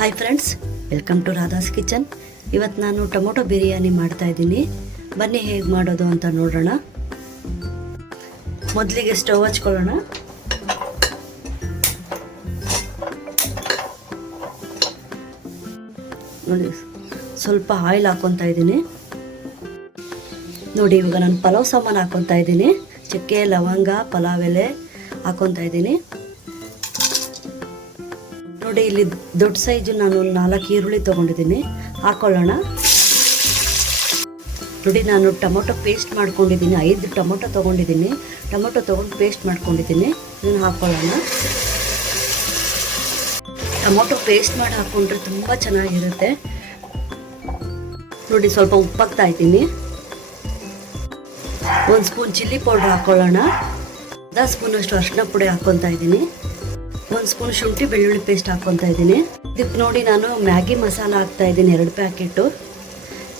Hi friends, welcome to Radha's kitchen. ಇವತ್ತು ನಾನು tomato biryani ಮಾಡ್ತಾ ಇದ್ದೀನಿ. ಬನ್ನಿ ಹೇಗೆ ಮಾಡೋದು ಅಂತ ನೋಡೋಣ. ಮೊದಲಿಗೆ ಸ್ಟವ್ ಹಚ್ಕೊಳ್ಳೋಣ. ನೋಡಿ, ಸ್ವಲ್ಪ ಆಯಿಲ್ ಹಾಕ್ಕೊತಾ ಇದ್ದೀನಿ. ನೋಡಿ, ಇವಾಗ ನಾನು ಪಲಾವ್ ಸಾಮಾನು ಹಾಕ್ಕೊತಾ ಇದ್ದೀನಿ. ಚಕ್ಕೆ, ಲವಂಗ, ಪಲಾವ್ ಎಲೆ ಹಾಕ್ಕೊತಾ ಇದ್ದೀನಿ. ನೋಡಿ, ಇಲ್ಲಿ ದೊಡ್ಡ ಸೈಜು ನಾನು 4 ಈರುಳ್ಳಿ ತೊಗೊಂಡಿದ್ದೀನಿ, ಹಾಕ್ಕೊಳ್ಳೋಣ. ನೋಡಿ, ನಾನು ಟೊಮೊಟೊ ಪೇಸ್ಟ್ ಮಾಡ್ಕೊಂಡಿದ್ದೀನಿ. 5 ಟೊಮೊಟೊ ತೊಗೊಂಡಿದ್ದೀನಿ. ಟೊಮೊಟೊ ತೊಗೊಂಡು ಪೇಸ್ಟ್ ಮಾಡ್ಕೊಂಡಿದ್ದೀನಿ. ಇದನ್ನು ಹಾಕ್ಕೊಳ್ಳೋಣ. ಟೊಮೊಟೊ ಪೇಸ್ಟ್ ಮಾಡಿ ಹಾಕ್ಕೊಂಡ್ರೆ ತುಂಬ ಚೆನ್ನಾಗಿರುತ್ತೆ. ನೋಡಿ, ಸ್ವಲ್ಪ ಉಪ್ಪು ಹಾಕ್ತಾ ಇದ್ದೀನಿ. 1 ಸ್ಪೂನ್ ಚಿಲ್ಲಿ ಪೌಡ್ರ್ ಹಾಕ್ಕೊಳ್ಳೋಣ. 10 ಸ್ಪೂನಷ್ಟು ಅರಿಶಿನ ಪುಡಿ ಹಾಕ್ಕೊತಾ ಇದ್ದೀನಿ. 1 ಸ್ಪೂನ್ ಶುಂಠಿ ಬೆಳ್ಳುಳ್ಳಿ ಪೇಸ್ಟ್ ಹಾಕ್ಕೊತಾ ಇದ್ದೀನಿ. ಇದಕ್ಕೆ ನೋಡಿ, ನಾನು ಮ್ಯಾಗಿ ಮಸಾಲ ಹಾಕ್ತಾ ಇದ್ದೀನಿ, 2 ಪ್ಯಾಕೆಟು.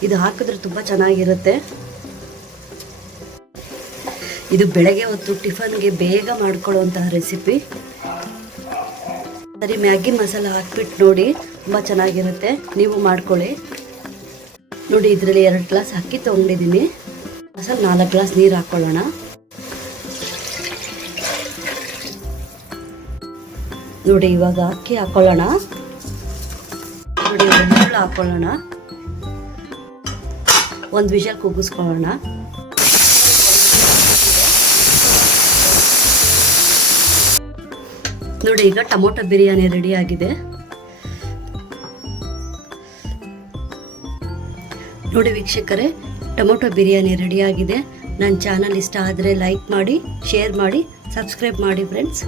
ಇದು ಹಾಕಿದ್ರೆ ತುಂಬ ಚೆನ್ನಾಗಿರುತ್ತೆ. ಇದು ಬೆಳಗ್ಗೆ ಹೊತ್ತು ಟಿಫನ್ಗೆ ಬೇಗ ಮಾಡ್ಕೊಳ್ಳುವಂತಹ ರೆಸಿಪಿ. ಸರಿ, ಮ್ಯಾಗಿ ಮಸಾಲ ಹಾಕ್ಬಿಟ್ಟು ನೋಡಿ, ತುಂಬ ಚೆನ್ನಾಗಿರುತ್ತೆ. ನೀವು ಮಾಡ್ಕೊಳ್ಳಿ. ನೋಡಿ, ಇದರಲ್ಲಿ 2 ಗ್ಲಾಸ್ ಅಕ್ಕಿ ತೊಗೊಂಡಿದ್ದೀನಿ. ಮಸಾಲ 4 ಗ್ಲಾಸ್ ನೀರು ಹಾಕ್ಕೊಳ್ಳೋಣ. ನೋಡಿ, ಇವಾಗ ಅಕ್ಕಿ ಹಾಕ್ಕೊಳ್ಳೋಣ. ನೋಡಿ, 1 ಈರುಳ್ಳಿ ಹಾಕ್ಕೊಳ್ಳೋಣ. 1 ವಿಷಲ್ ಕೂಗಿಸ್ಕೊಳ್ಳೋಣ. ನೋಡಿ, ಈಗ ಟೊಮೊಟೊ ಬಿರಿಯಾನಿ ರೆಡಿ ಆಗಿದೆ. ನೋಡಿ ವೀಕ್ಷಕರೇ, ಟೊಮೊಟೊ ಬಿರಿಯಾನಿ ರೆಡಿ ಆಗಿದೆ. ನನ್ನ ಚಾನಲ್ ಇಷ್ಟ ಆದರೆ ಲೈಕ್ ಮಾಡಿ, ಶೇರ್ ಮಾಡಿ, ಸಬ್ಸ್ಕ್ರೈಬ್ ಮಾಡಿ ಫ್ರೆಂಡ್ಸ್.